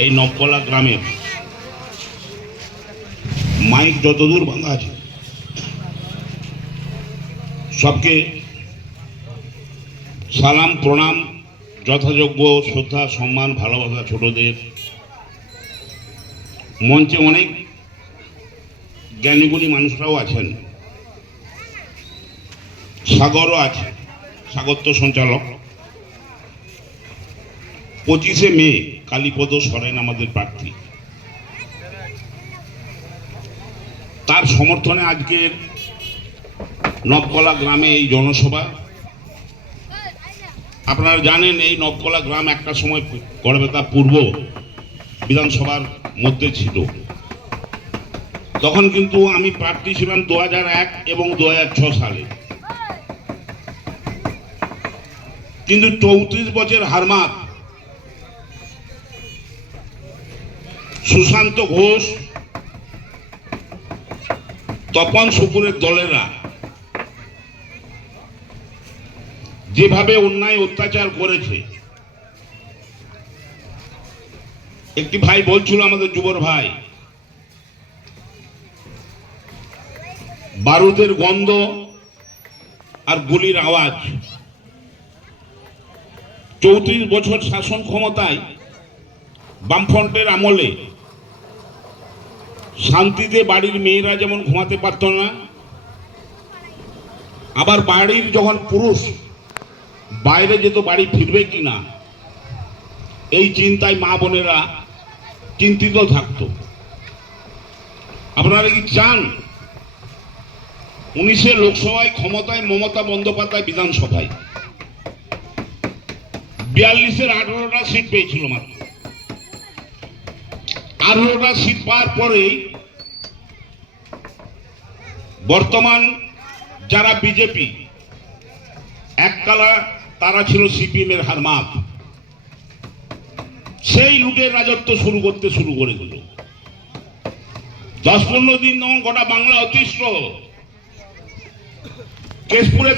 এই নবকলা গ্রামের মাইক যতদূর বাঁধা আছে, সবকে সালাম, প্রণাম, যথাযোগ্য শ্রদ্ধা, সম্মান, ভালোবাসা ছোটদের। মঞ্চে অনেক জ্ঞানীগুণী মানুষরাও আছেন। সাগরও আছে স্বাগত সঞ্চালক। পঁচিশে মে কালীপদ সরেন আমাদের প্রার্থী। তার সমর্থনে আজকের নবকলা গ্রামে এই জনসভা। আপনারা জানেন এই নবকলা গ্রাম একটা সময় গড়বেতা পূর্ব বিধানসভার মধ্যে ছিল। তখন কিন্তু আমি প্রার্থী ছিলাম দু এবং দু সালে। কিন্তু চৌত্রিশ বছর হারমাত সুশান্ত ঘোষ, তপন শুকুরের দলেরা। যেভাবে অন্যায় অত্যাচার করেছে। একটি ভাই বলছিল আমাদের যুবর ভাই, বারুদের গন্ধ আর গুলির আওয়াজ। চৌত্রিশ বছর শাসন ক্ষমতায় বামফ্রন্টের আমলে শান্তিতে বাড়ির মেয়েরা যেমন ঘুমাতে পারত না, আবার বাড়ির যখন পুরুষ, বাইরে যেত বাড়ি ফিরবে কি না? এই চিন্তায় মা বোনেরা চিন্তিত থাকতো। আপনারা কি চান উনিশে লোকসভায় ক্ষমতায় মমতা বন্দ্যোপাধ্যায় বিধানসভায়? বিয়াল্লিশের আঠারোটা সিট পেয়েছিল মাত্র। আঠারোটা সিট পাওয়ার পরেই বর্তমান যারা বিজেপি, এককালা তারা ছিল সিপিএম এর হারমাত। সেই লুটের রাজত্ব শুরু করতে শুরু করে দিল। দশ পনেরো দিন তখন গোটা বাংলা অতিষ্ঠ। কেশপুরে